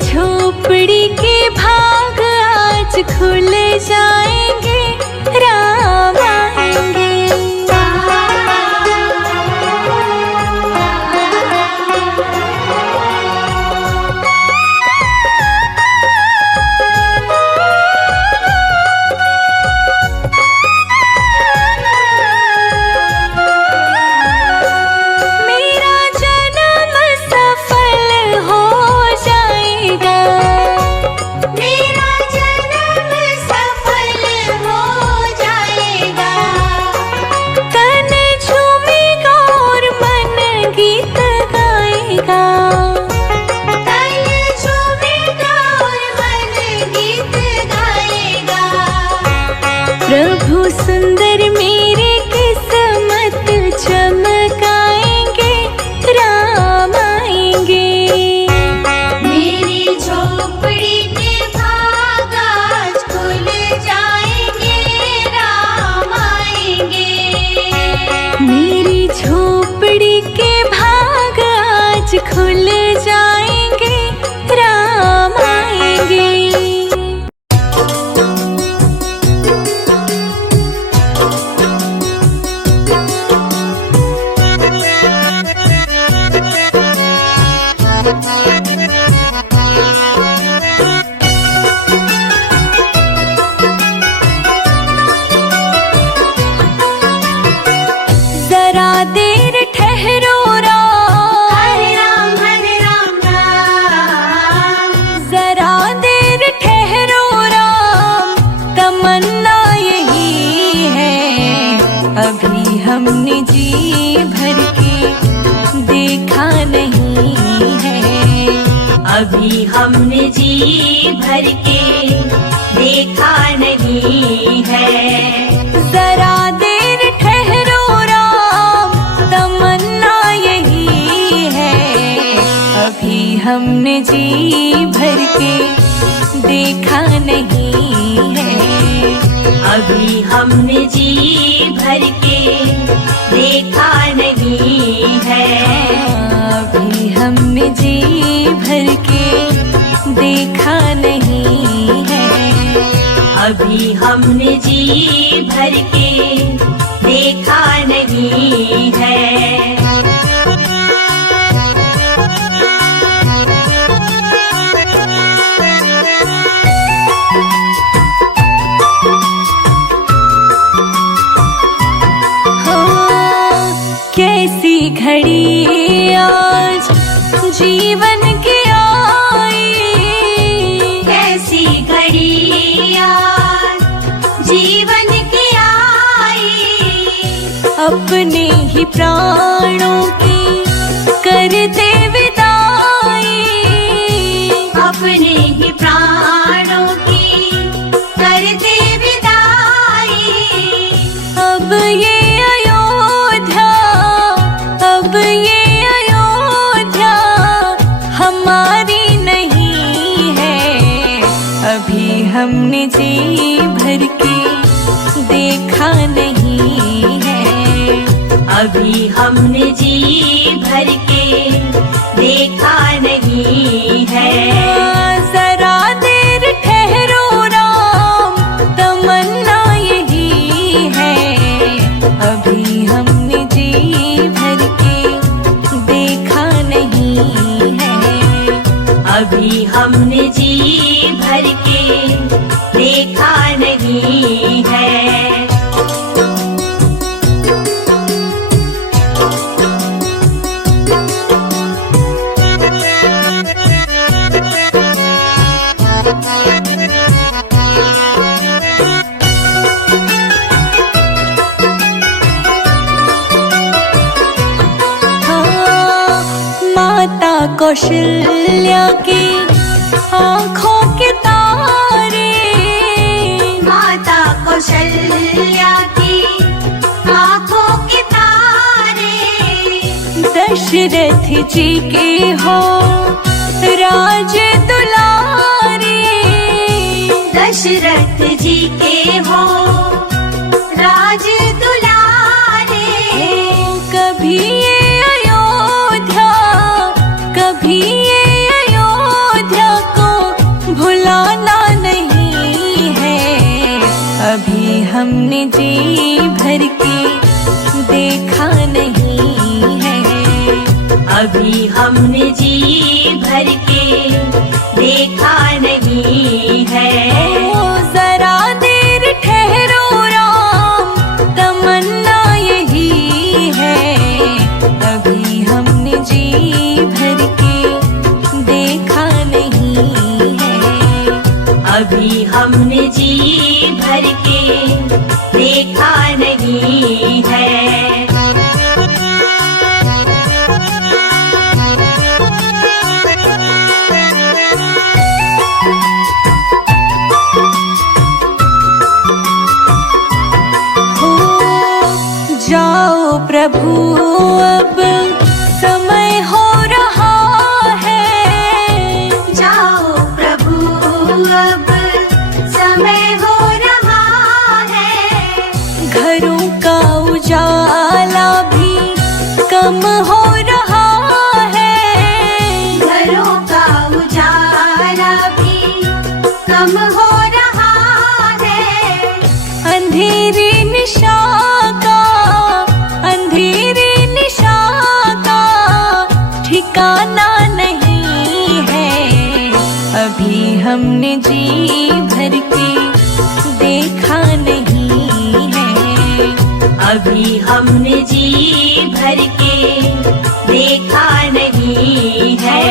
झोपड़ी के भाग आज खुल जाएंगे, राम आएंगे। प्रभु सुंदर मेरी किस्मत चमकाएंगे, राम आएंगे। मेरी झोपड़ी के भाग आज खुल जाएंगे, राम आएंगे। मेरी झोपड़ी के भाग आज खुल जाएंगे, राम आएंगे। जरा देर ठहरो राम, हरे राम राम। जरा देर ठहरो राम, तमन्ना यही है। अभी हमने जी भर के देखा नहीं है, अभी हमने जी भर के देखा नहीं है। जरा देर ठहरो राम, तमन्ना यही है। अभी हमने जी भर के देखा नहीं है, अभी हमने जी भर के देखा नहीं है। अभी हमने जी भर के देखा नहीं है, अभी हमने जी भर के देखा नहीं है। कैसी घड़ी आज जीवन की आई, कैसी घड़ी आज जीवन की आई। अपने ही प्राणों की करते विदाई, अपने ही प्राणों की करते विदाई। अब ये अब ये अयोध्या हमारी नहीं है। अभी हमने जी भर के देखा नहीं है, अभी हमने जी भर के देखा नहीं है। जरा देर ठहरो राम, तमन्ना यही है। अभी हमने जी भर के देखा नहीं है, अभी हमने जी भर के देखा नहीं है। माता कौशल्या की आँखों के तारे, माता कौशल्या की आँखों के तारे। दशरथ जी के हो राज दुलारे, दशरथ जी के हो राज दुलारे। कभी ये अयोध्या, कभी ये अयोध्या हमने जी भर के देखा नहीं है। अभी हमने जी भर के देखा नहीं है। ओ जरा देर ठहरो राम, तमन्ना यही है। अभी हमने जी भर के देखा नहीं है। अभी हमने जी भर के देखा नहीं है। जाओ प्रभु अब समय हो रहा है। जाओ प्रभु अब समय हो रहा है। घरों का उजाला भी कम हो रहा है। घरों का उजाला भी कम हो रहा है। अंधेरी निशा ठिकाना नहीं है। अभी हमने जी भर के देखा नहीं है। अभी हमने जी भर के देखा नहीं है।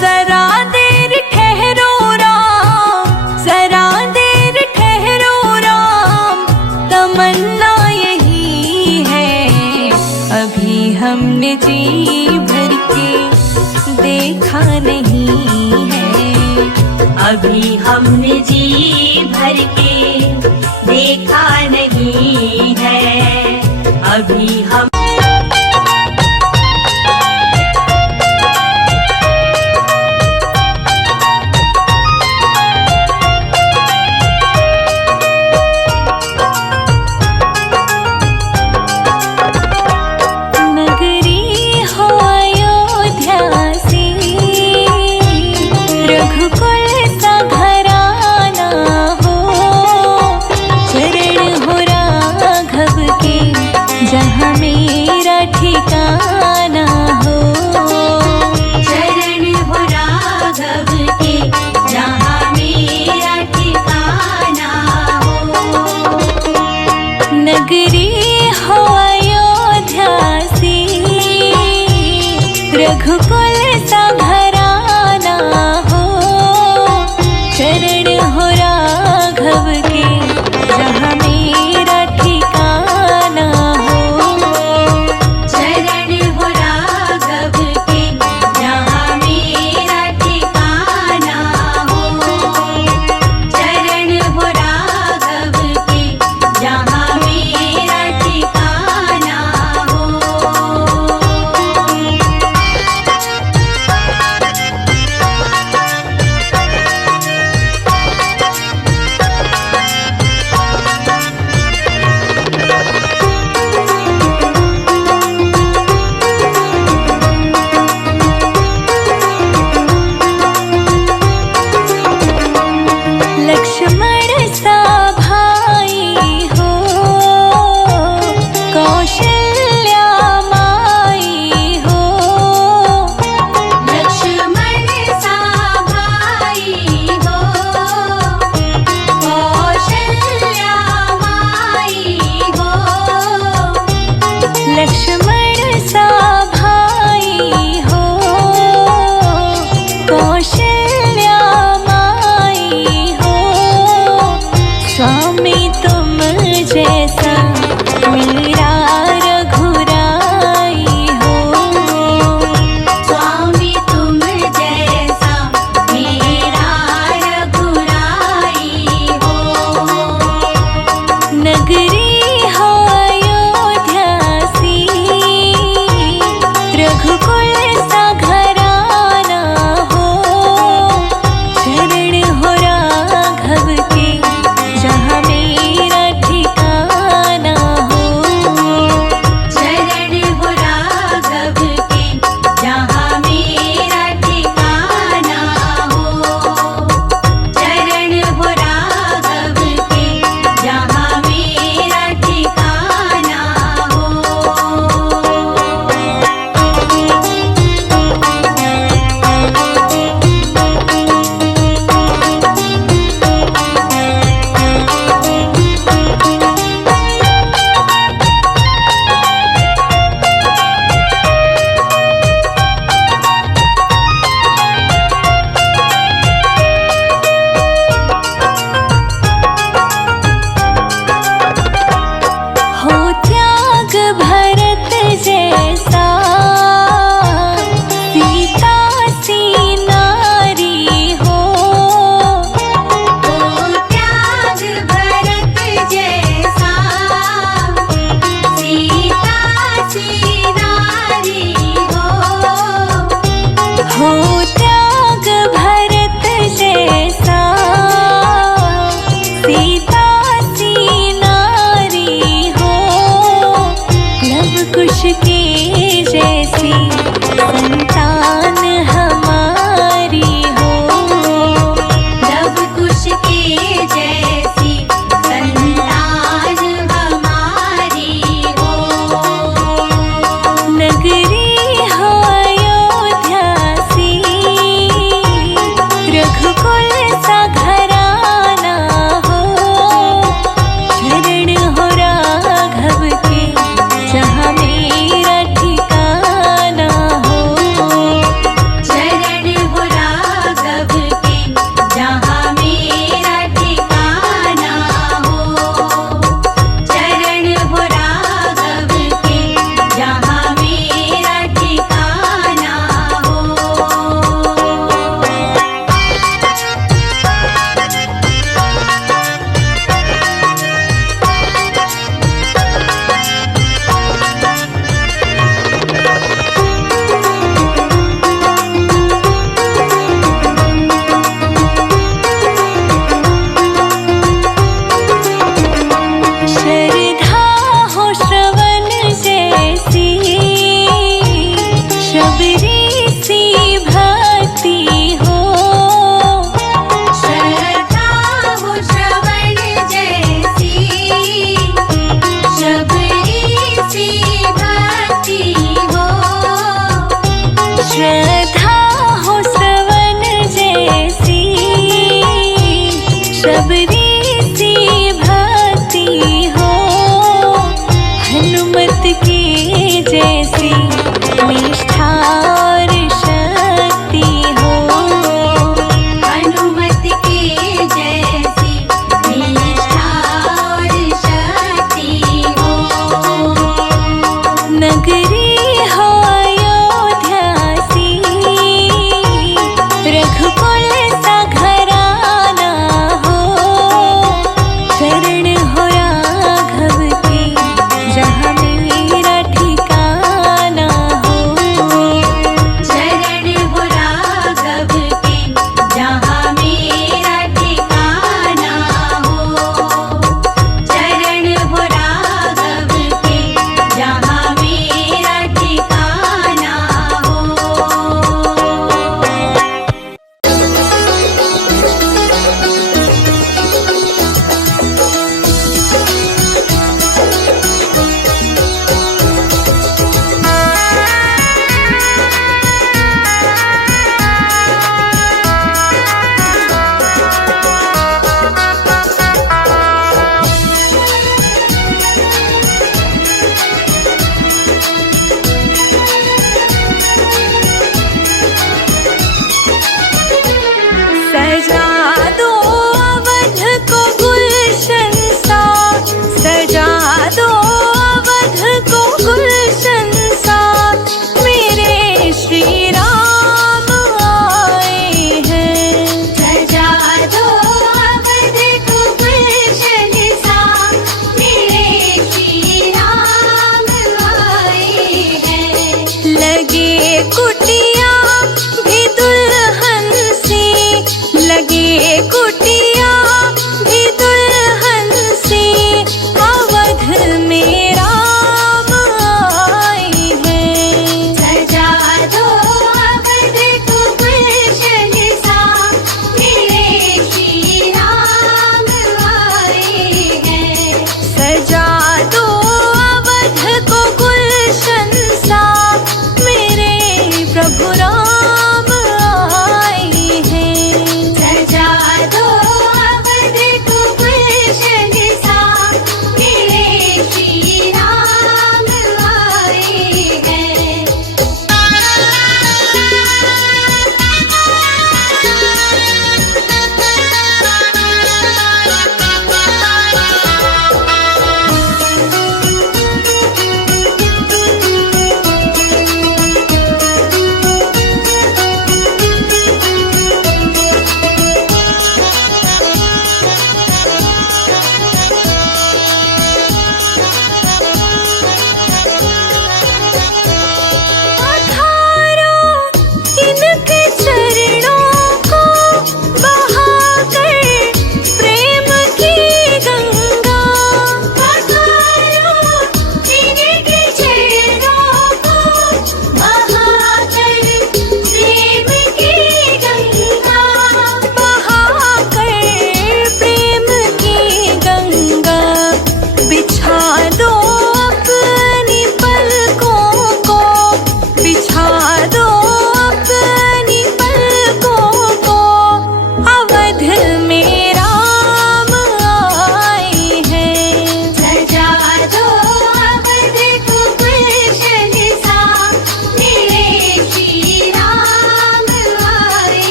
जरा देर ठहरो राम, जरा देर ठहरो राम, तमन्ना यही है। अभी हमने जी भर के देखा नहीं है। अभी हमने जी भर के देखा नहीं है। अभी हम जहाँ मेरा ठिकाना हो। चरण हो राघव के जहाँ मेरा ठिकाना हो। नगरी हो अयोध्या सी, रघुकुल सा घराना हो। चरण हो राघव के जहाँ मेरा ठिकाना हो। चरण हो राघव के जहाँ मेरा ठिकाना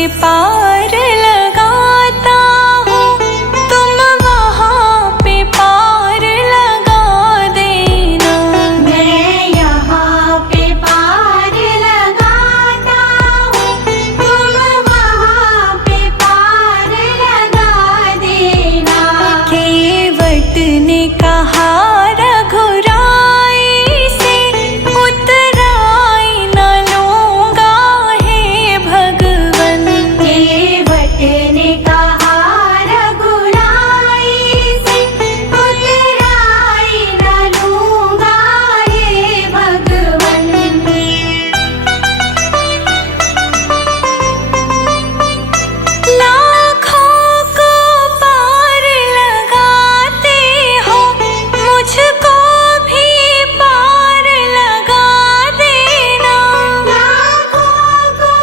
पे पार लगाता हूँ, तुम वहाँ पे पार लगा देना। मैं यहाँ पे पार लगाता हूँ, तुम वहाँ पे पार लगा देना। केवट ने कहा रघुराई से, उतराई न लूँगा हे भगवन। केवट ने कहा रघुराई से, उतराई न लूँगा हे भगवन। लाखों को पार लगाते हो, मुझको भी पार लगा देना। लाखों को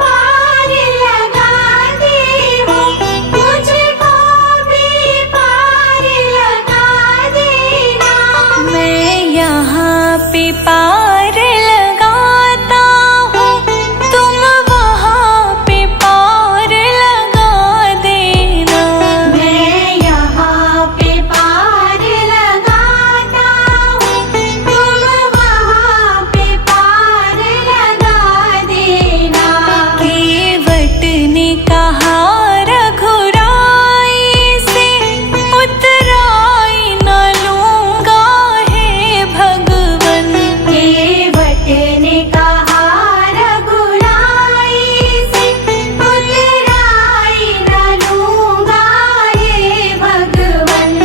पार लगाते हो, मुझको भी पार लगा देना। मैं यहाँ पे पार लगाता हूँ, तुम वहाँ पे पार लगा देना। मैं यहाँ पे पार लगाता हूँ, तुम वहाँ पे पार लगा देना। केवट ने कहा रघुराई से, उतराई न लूँगा हे भगवन। केवट ने कहा रघुराई से, उतराई न लूँगा हे भगवन।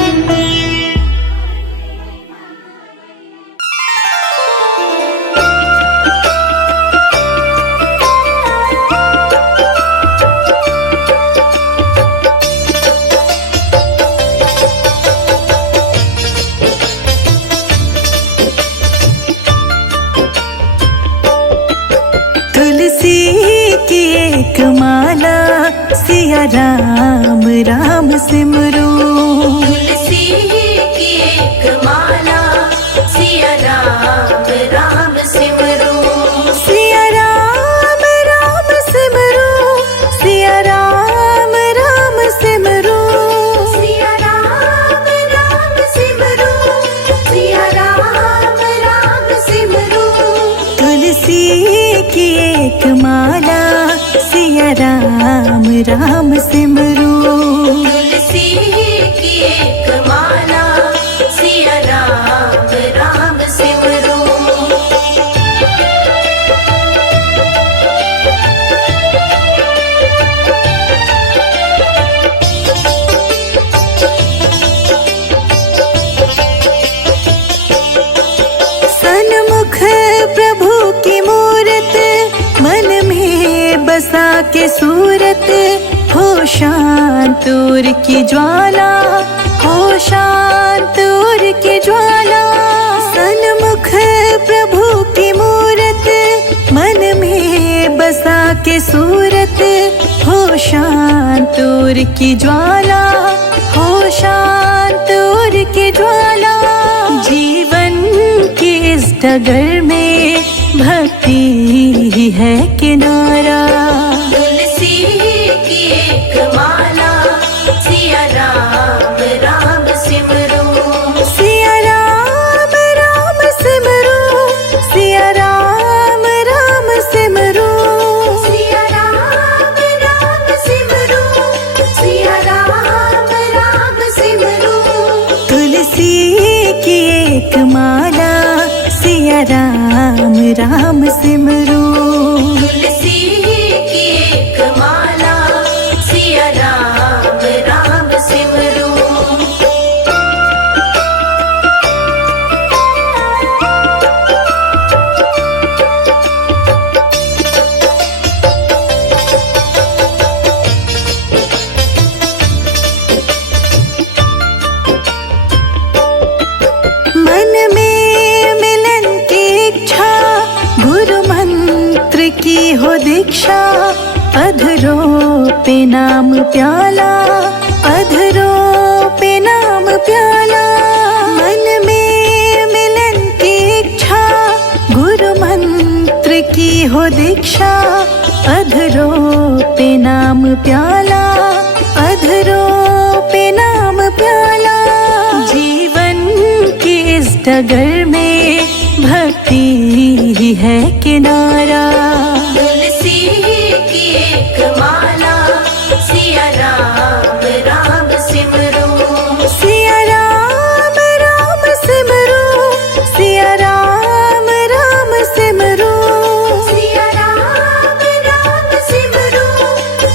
तुलसी की एक माला, सिया राम राम सिमरो। तुलसी की एक माला, सिया राम राम सिमरो। सिया राम राम सिमरो, सिया राम राम सिमरो। सिया राम राम सिमरो, सिया राम राम सिमरो। तुलसी की एक माला, सिया राम राम सिमरो। तुलसी की एक माला, सिया राम राम सिमरो। सन्मुख प्रभु की मूरत, मन में बसा के सूरत, हो शांत उर की ज्वाला, हो शांत उर की ज्वाला। सन्मुख प्रभु की मूरत, मन में बसा के सूरत, हो शांत उर की ज्वाला, हो शांत उर की ज्वाला। जीवन की इस डगर में भक्ति ही है किनारा। तुलसी की एक माला, सिया राम राम सिमरो। सिया राम राम सिमरो, सिया राम राम सिमरो। सिया राम राम सिमरो, सिया राम राम सिमरो। तुलसी की एक माला, सिया राम राम सिमरो। तुलसी की एक माला, सिया राम राम सिमरो। मन में मिलन की इच्छा, गुरु मंत्र की हो दीक्षा। अधरों पे नाम प्याला, अधरों पे नाम प्याला। मन में मिलन की इच्छा, गुरु मंत्र मंत्र की हो दीक्षा, अधरों पे नाम प्याला, अधरों पे नाम प्याला। जीवन की इस डगर में भक्ति ही है किनारा। तुलसी की एक माला, सिया राम राम सिमरो, सिया राम राम सिमरो, सिया राम राम सिमरो, सिया राम राम सिमरो,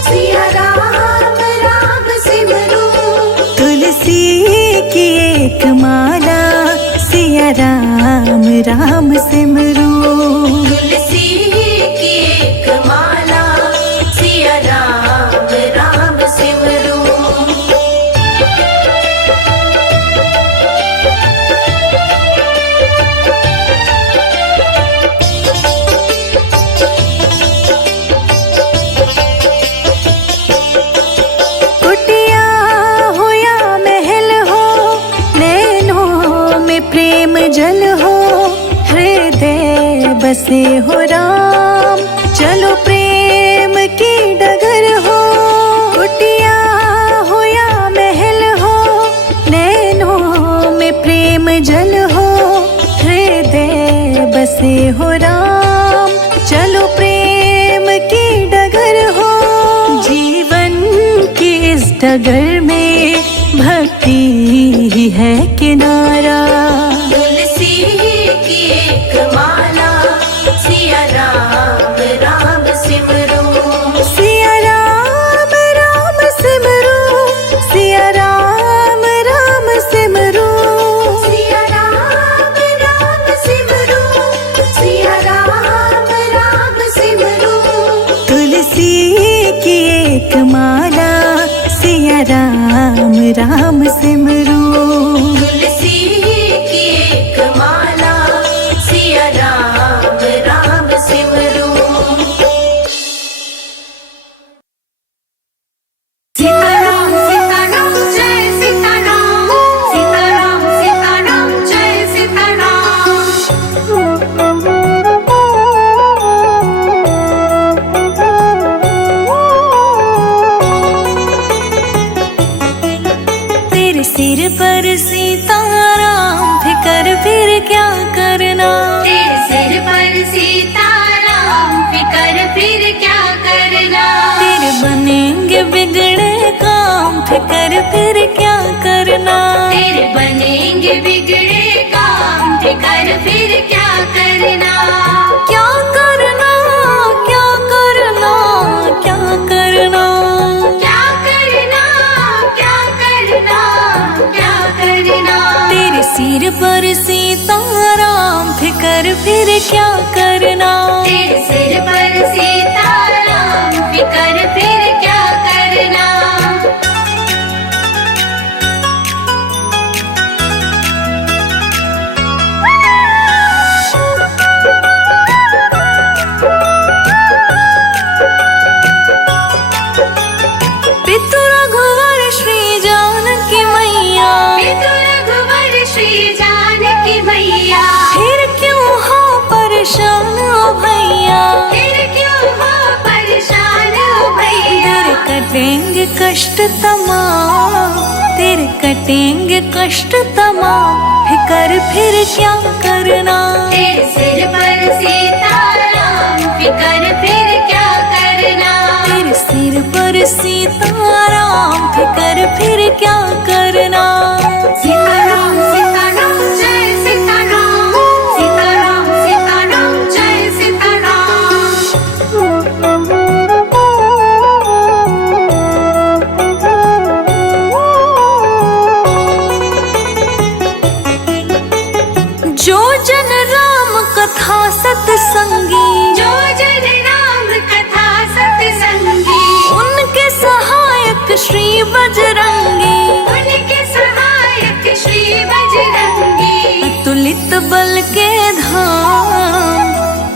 सिया राम राम सिमरो। तुलसी की एक माला, सिया राम राम सिमरो। तुलसी की एक माला, सिया राम राम सिमरो। कुटिया हो या महल हो, नैनों में प्रेम जल हो, हृदय बसे हो राम, चलो प्रेम की डगर हो। कुटिया हो या महल हो, नैनों में प्रेम जल हो, हृदय बसे हो राम, चलो प्रेम की डगर हो। जीवन की इस डगर में भक्ति ही है किनारा। तुलसी की एक माला, सिया राम राम सिमरो, सिया राम राम सिमरो, सिया राम राम सिमरो, सिया राम राम सिमरो, सिया राम राम सिमरो। तुलसी की एक माला, सिया राम राम सिमरो। तुलसी की एक माला, सिया राम राम सिमरो। सीताराम सीताराम जय सीताराम, सीताराम सीताराम जय सीताराम। तेरे सिर पर सीताराम, फिकर फिर क्या करना। तेरे सिर पर सीताराम, फिकर फिर क्या करना। तेरे बनेंगे बिगड़े काम, फिकर फिर क्या करना। तेरे बनेंगे बिगड़े काम, फिकर फिर क्या करना। क्या करना, क्या करना, क्या करना। क्या करना, क्या करना, क्या करना। तेरे सिर पर सीताराम, फिकर फिर क्या करना। तेरे सिर पर सीताराम, फिकर फिर क्या करना। पितु रघुवर श्री जानकी मैया, पितु रघुवर श्री जानकी मैया, फिर क्यों हो परेशान ओ भैया। फिर क्यों हो परेशान ओ भैया। तेरे कटेंगे कष्ट तमाम, तेरे कटेंगे कष्ट तमाम, फिकर फिर क्या करना। तेरे सिर पर सीताराम, फिकर फिर क्या करना। तेरे सिर पर सीताराम, फिकर फिर क्या करना। सीताराम सीताराम जय सीताराम, सीताराम सीताराम जय सीताराम। जो जन राम कथा सत्संगी, जो जन राम कथा सत्संगी, उनके सहायक श्री बजरंगी। उनके सहायक श्री बजरंगी। अतुलित बल के धाम,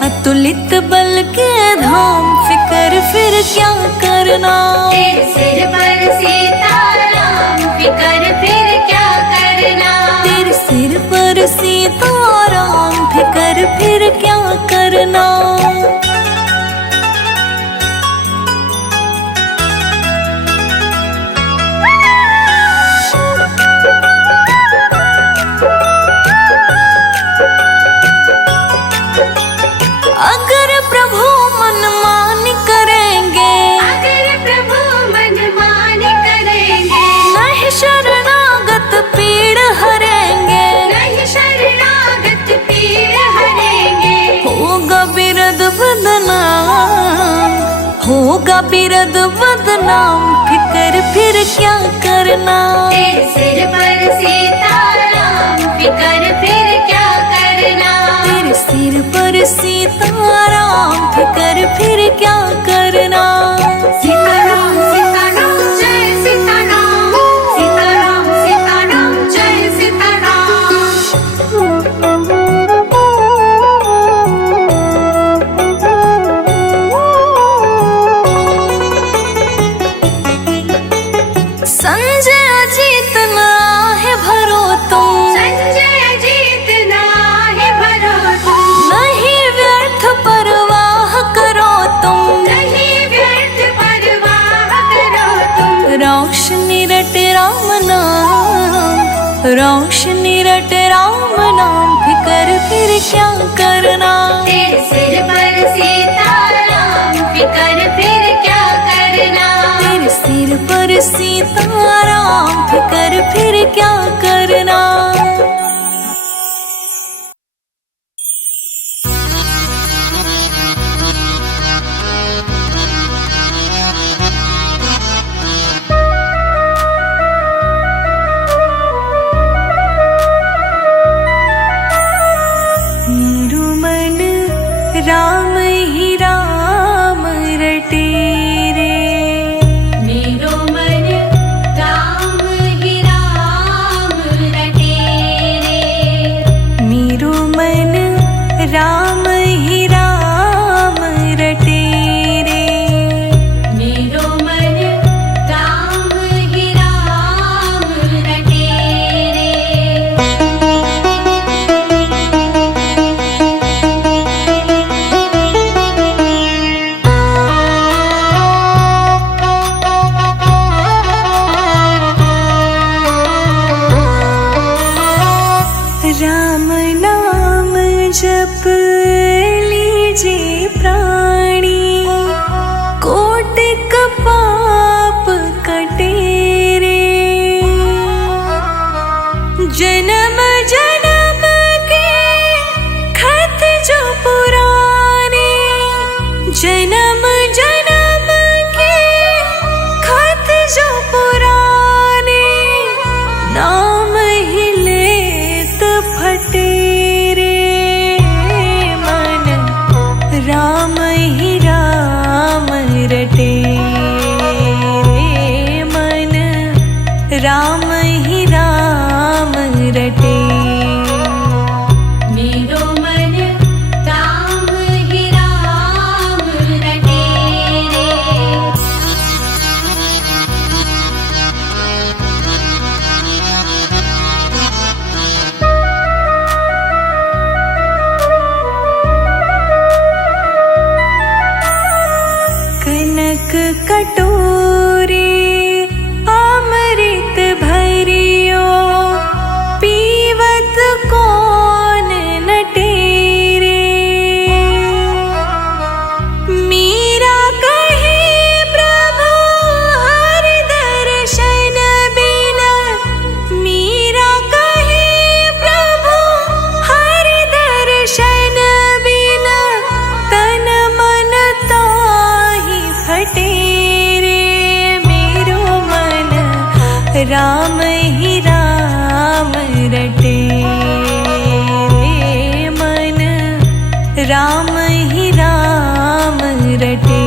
अतुलित बल के धाम, फिकर फिर क्या करना। तेरे सिर पर सीताराम, फिकर फिर क्या करना। तेरे सिर पर सीताराम, फिकर फिर क्या करना। अगर प्रभु मनमान करेंगे, अगर प्रभु मनमान करेंगे, नहीं शरणागत पीड़ हरेंगे, नहीं शरणागत पीड़ हरेंगे। होगा बिरद बदनाम, होगा बिरद बदनाम, फिकर फिर क्या करना। तेरे सिर पर सीताराम, फिकर फिर क्या करना। तेरे सिर पर सीताराम, फिकर फिर क्या करना। सीताराम सीताराम जय सीताराम, सीताराम सीताराम जय सीताराम। संजय अजीत ना है भरो तुम, संजय जीत ना है भरो तुम, नहीं व्यर्थ परवाह करो तुम। नहीं व्यर्थ परवाह करो तुम। रोशनी रट राम नाम, रोशनी रट राम नाम, फिकर फिर क्या करना। तेरे सिर पर सीताराम, फिकर फिर क्या करना। तेरे सिर पर सीताराम, फिकर फिर क्या करना। मेरू मन राम ही राम रटे रे, मेरो मन राम ही राम रटे रे। मेरू मन राम ही राम रटे रे। मेरो मन राम ही राम रटे रे। राम नाम जप लीजिए प्राणी, कोटिक पाप कटे रे। जन्म जन्म के खत जो पुराने, जन्म जन्म के खत जो पुराने, नाम ही लेत फटे रे। मन राम ही राम रटे रे, मन राम ही राम रटे। मेरो मन राम ही राम रटे रे। कनक कटोरे अमृत भरियो, पीवत कौन नटे रे। मीरा कहे प्रभु हर दर्शन बिना, मीरा कहे प्रभु हर दर्शन बिना, तन मन ताहि फटे रे। मेरो मन राम ही राम रटे रे, मन राम ही राम रटे।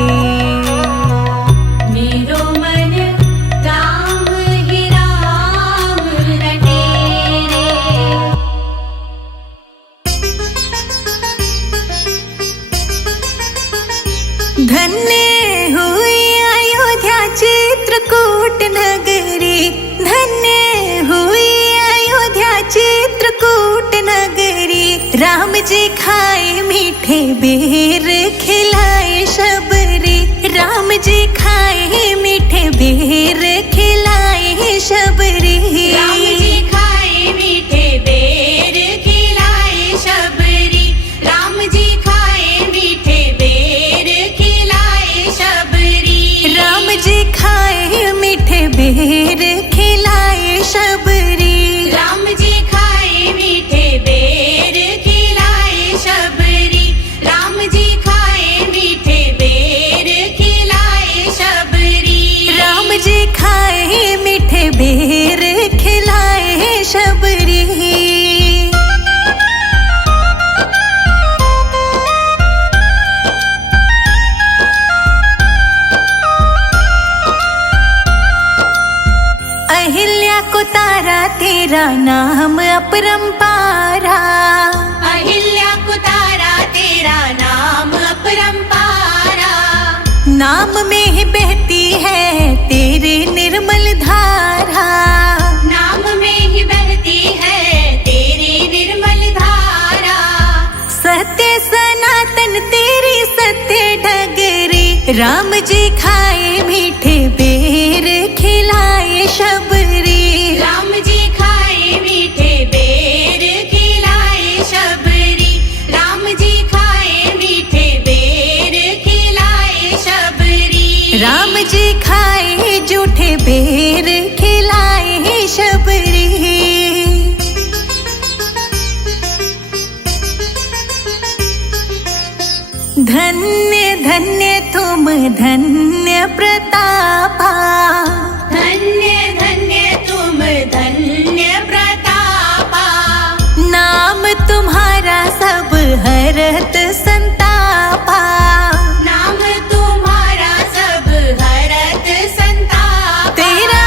मेरो मन राम ही राम रटे रे। धन्य हुई अयोध्या चित्रकूट नगरी, धन्य हुई अयोध्या चित्रकूट नगरी। राम जी खाए मीठे बेर, खिलाए शबरी। राम जी खाए मीठे बेर, खिलाए शबरी। राम जी खाए मीठे बेर, खिलाए शबरी। राम जी खाए मीठे बेर खिलाए शबरी। राम जी खाए मीठे बेर खिलाए शबरी। राम जी खाए मीठे बेर खिलाए शबरी। राम जी खाए मीठे बेर खिलाए शबरी। अहिल्या को तारा तेरा नाम अपरंपारा। अहिल्या को तारा तेरा नाम अपरंपारा। नाम में ही बहती है तेरी निर्मल धारा। नाम में ही बहती है तेरी निर्मल धारा। सत्य सनातन तेरी सत्य डगरी। राम जी खाए मीठे बेर खिलाए शबरी। राम जी खाए मीठे बेर खिलाए शबरी। राम जी खाए मीठे बेर खिलाए शबरी। राम जी खाए जूठे बेर खिलाए शबरी। धन्य धन्य तुम धन्य प्रतापा। धन्य धन्य तुम धन्य प्रतापा। नाम तुम्हारा सब हरत संतापा। नाम तुम्हारा सब हरत संतापा। तेरा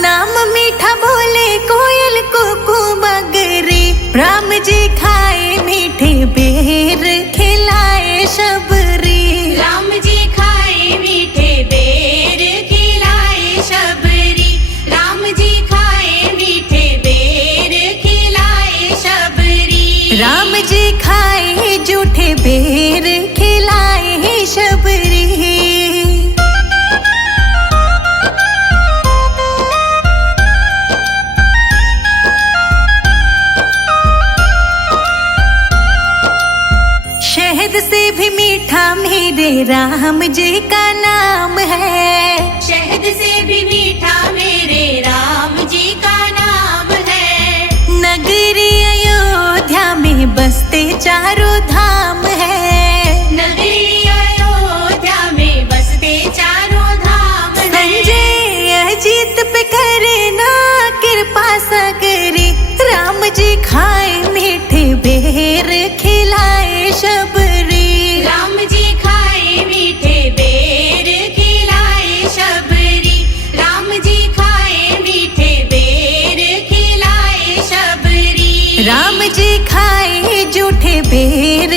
नाम मीठा बोले कोयल कुकू मगरी। राम जी खाए मीठे बेर खिलाए शबरी। राम जी खाए मीठे बेर खिलाए शबरी। राम जी खाए मीठे बेर खिलाए शबरी। राम जी खाए जूठे बेर खिलाए शबरी। शहद से भी मीठा मेरे राम जी का नाम है। शहद से भी मीठा मेरे राम जी का नाम है। नगरी अयोध्या में बसते चारों धाम है। नगरी अयोध्या में बसते चारों धाम है। संजय अजीत पे करे ना कृपा सगरी। राम जी खाए मीठे बेर खिलाए शबरी। राम जी खाए मीठे बेर खिलाए शबरी। राम जी खाए मीठे बेर खिलाए शबरी। राम जी खाए जूठे बेर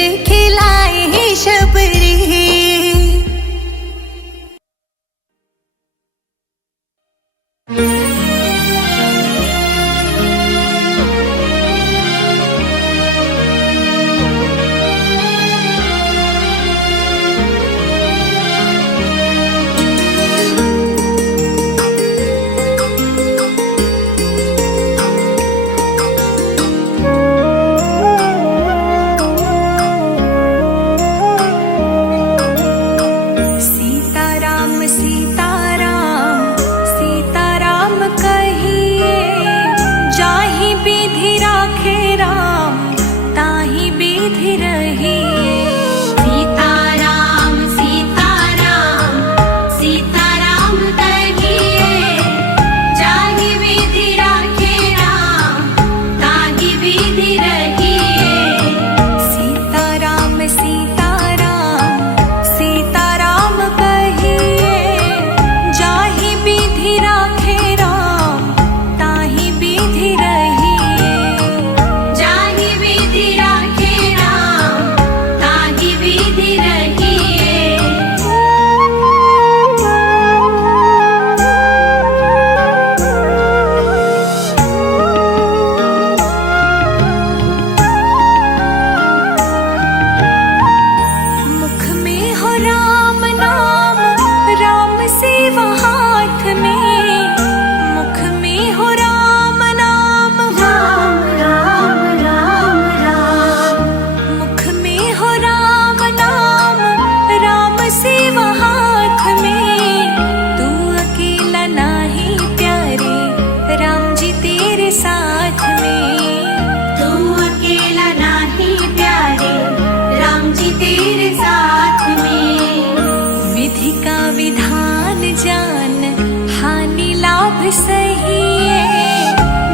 सही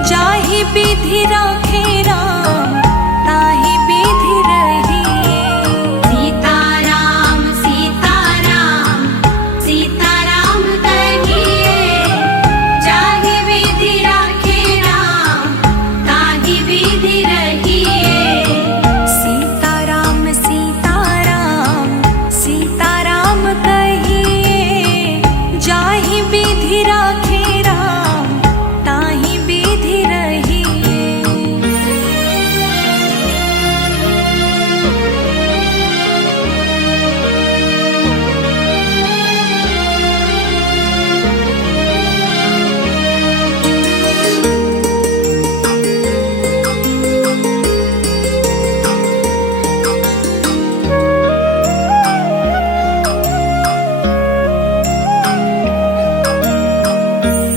जाहि विधि राखे राम ताहि विधि रहिए। सीताराम सीताराम सीताराम कहिए जाहि विधि राखे राम ताहि विधि रहिए। सीताराम सीताराम सीताराम कहिए जाहि विधि राखे राम ताहि विधि रहिए।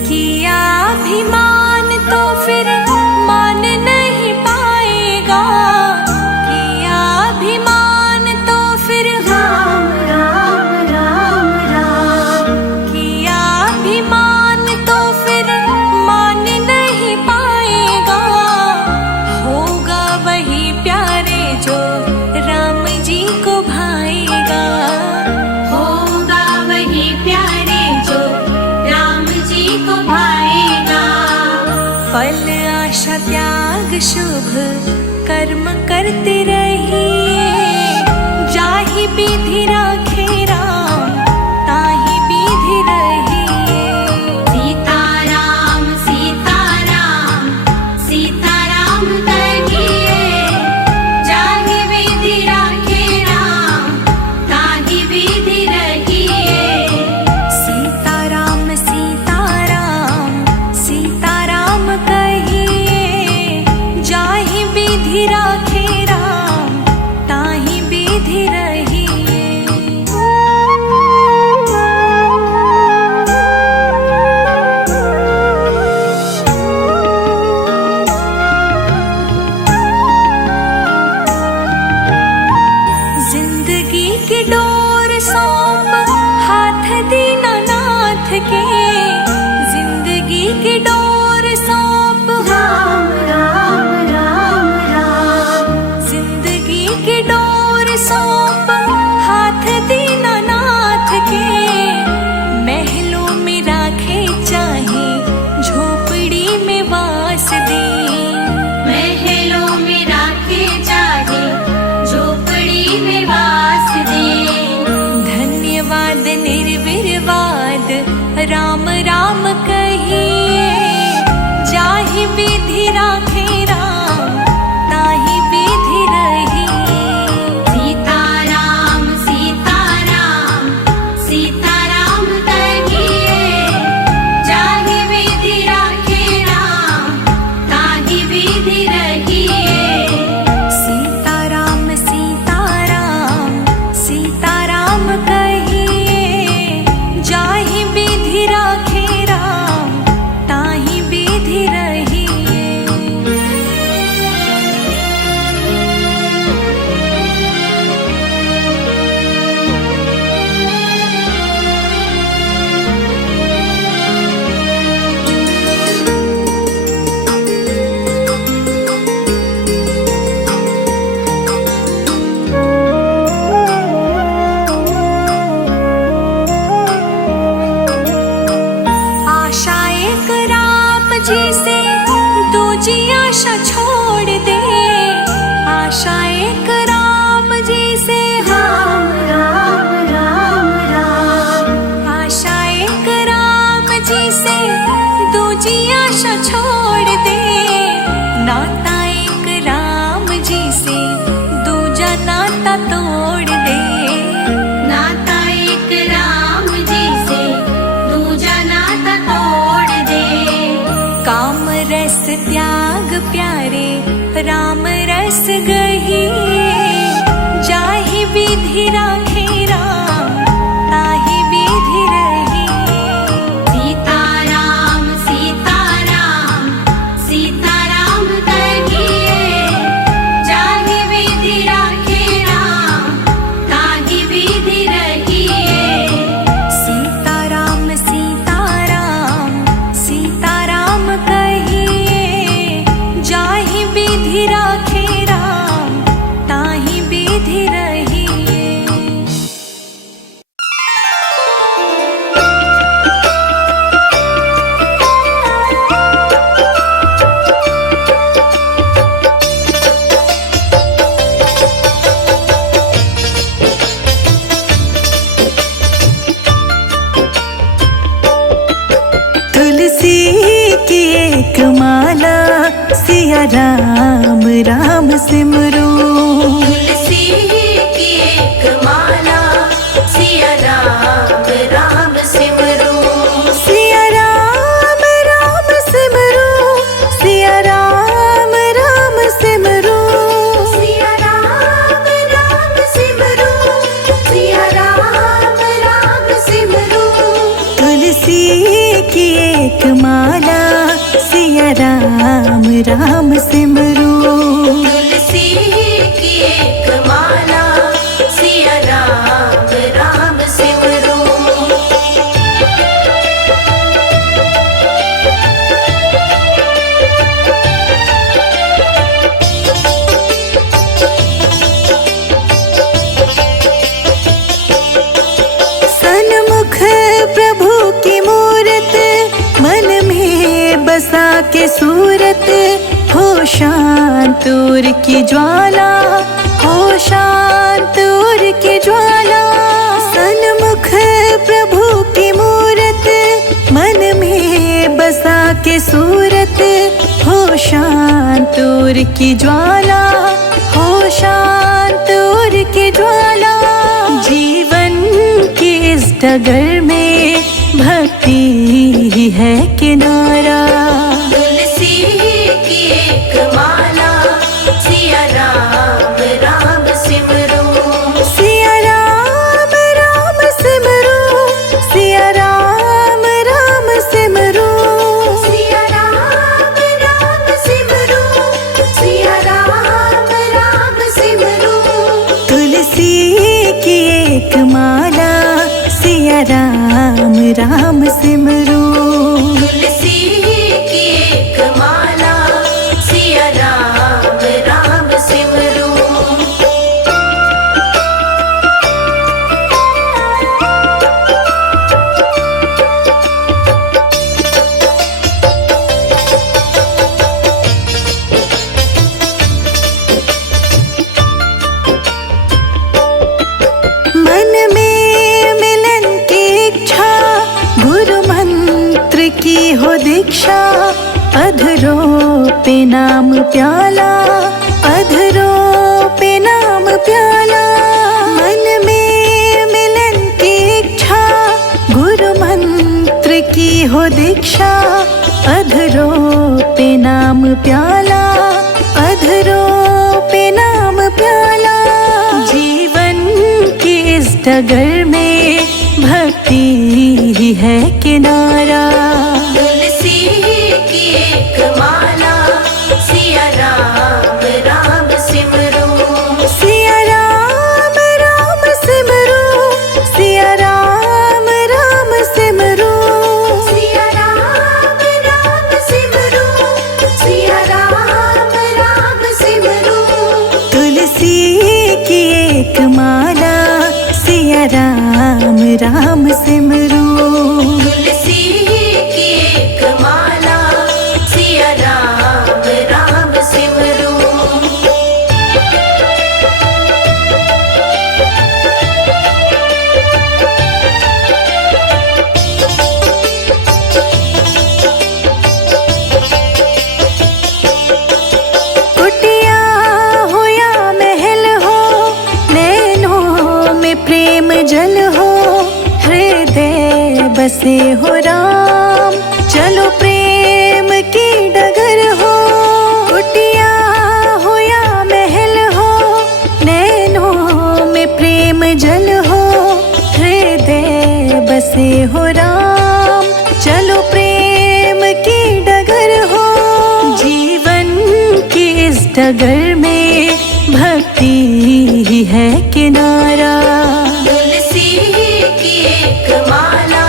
किया अभिमान तो फिर मान नहीं पाएगा। किया अभिमान तो फिर राम राम राम राम किया अभिमान तो फिर मान नहीं पाएगा। होगा वही प्यारे जो राम जी को भाएगा। होगा वही प्यारे जो राम जी को भाएगा। फल आशा त्याग शुभ कर्म करते रहिए जाहि विधि राखे राम ताहि विधि रहिए। सीताराम सीताराम सीताराम कहिए जाहि विधि राखे राम ताहि विधि रहिए। सीताराम सीताराम सीताराम कहिए जाहि विधि राखे राम ताहि विधि रहिए। जिंदगी की डोर सौंप हाथ दीनानाथ के। जिंदगी की डोर सौंप राम राम राम राम जिंदगी की डोर सौंप हाथ दीनानाथ के। महलों में राखे चाहे झोपड़ी में वास दे। महलों में राखे चाहे झोपड़ी में वास दे। धन्यवाद निर्विवाद राम राम कहिए जाहि विधि राखे राम ताहि विधि रहिए। सीताराम सीताराम सीताराम कहिए जाहि विधि राखे राम ताहि विधि रहिए। सीताराम सीताराम सीताराम कहिए जाहि विधि राखे राम ताहि विधि रहिए। आशा एक राम जी से दूजी आशा छोड़ दे। आशा एक राम जी से राम राम राम राम आशा एक राम जी से दूजी आशा छोड़ दे। नाता एक राम जी से दूजा नाता तोड़ दे। नाता एक राम जी से दूजा नाता तोड़ दे। काम रस त्याग प्यारे राम रस गहिए जाहि विधि राखे राम ताहि विधि रहिए। सीताराम सीताराम सीताराम कहिए जाहि विधि राखे राम ताहि विधि रहिए। सीताराम सीताराम सीताराम सिमरो। तुलसी की एक माला सिया राम सिमरो। सिया राम सिमरो, सिया राम सिमरो। सिया राम सिमरो, सिया राम सिमरो। तुलसी की एक माला सिया राम सिमरो। तुलसी की एक माला सिया राम सिमरो। सन्मुख प्रभु की मूरत, मन में बसा के सूरत, हो शांत उर की ज्वाला, हो शांत उर की ज्वाला। सन्मुख प्रभु की मूरत, मन में बसा के सूरत, हो शांत उर की ज्वाला, हो शांत उर की ज्वाला। जीवन की इस डगर में भक्ति ही है किनारा। तुलसी की एक माला सिया राम सिमरो। सिया राम सिमरो, सिया राम सिमरो। सिया राम सिमरो, सिया राम सिमरो। तुलसी की एक माला सिया राम सिमरो। तुलसी की एक माला सिया राम सिमरो। मन में मिलन की इच्छा, गुरु मंत्र की हो दीक्षा, अधरों पे नाम प्याला, अधरों पे नाम प्याला। मन में मिलन की इच्छा, गुरु मंत्र की हो दीक्षा, अधरों पे नाम प्याला, अधरों पे नाम प्याला। जीवन की इस डगर में भक्ति ही है किनारा। तुलसी की एक माला सिया राम सिमरो। सिया राम सिमरो, सिया राम सिमरो। सिया राम सिमरो, सिया राम सिमरो। तुलसी की एक माला सिया राम सिमरो। तुलसी की एक माला सिया राम सिमरो। कुटिया हो या महल हो, नैनों में प्रेम जल हो, हृदय बसे हो राम, चलो प्रेम की डगर हो। कुटिया हो या महल हो, नैनों में प्रेम जल हो, हृदय बसे हो राम, चलो प्रेम की डगर हो। जीवन की इस डगर में भक्ति ही है किनारा। तुलसी की एक माला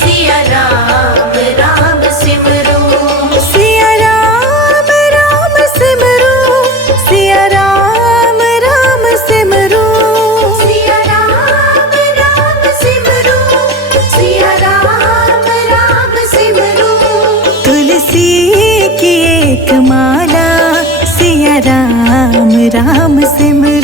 सिया राम सिमरो। सिया राम सिमरो, सिया राम सिमरो। सिया राम सिमरो, सिया राम सिमरो। तुलसी की एक माला सिया राम सिमरो।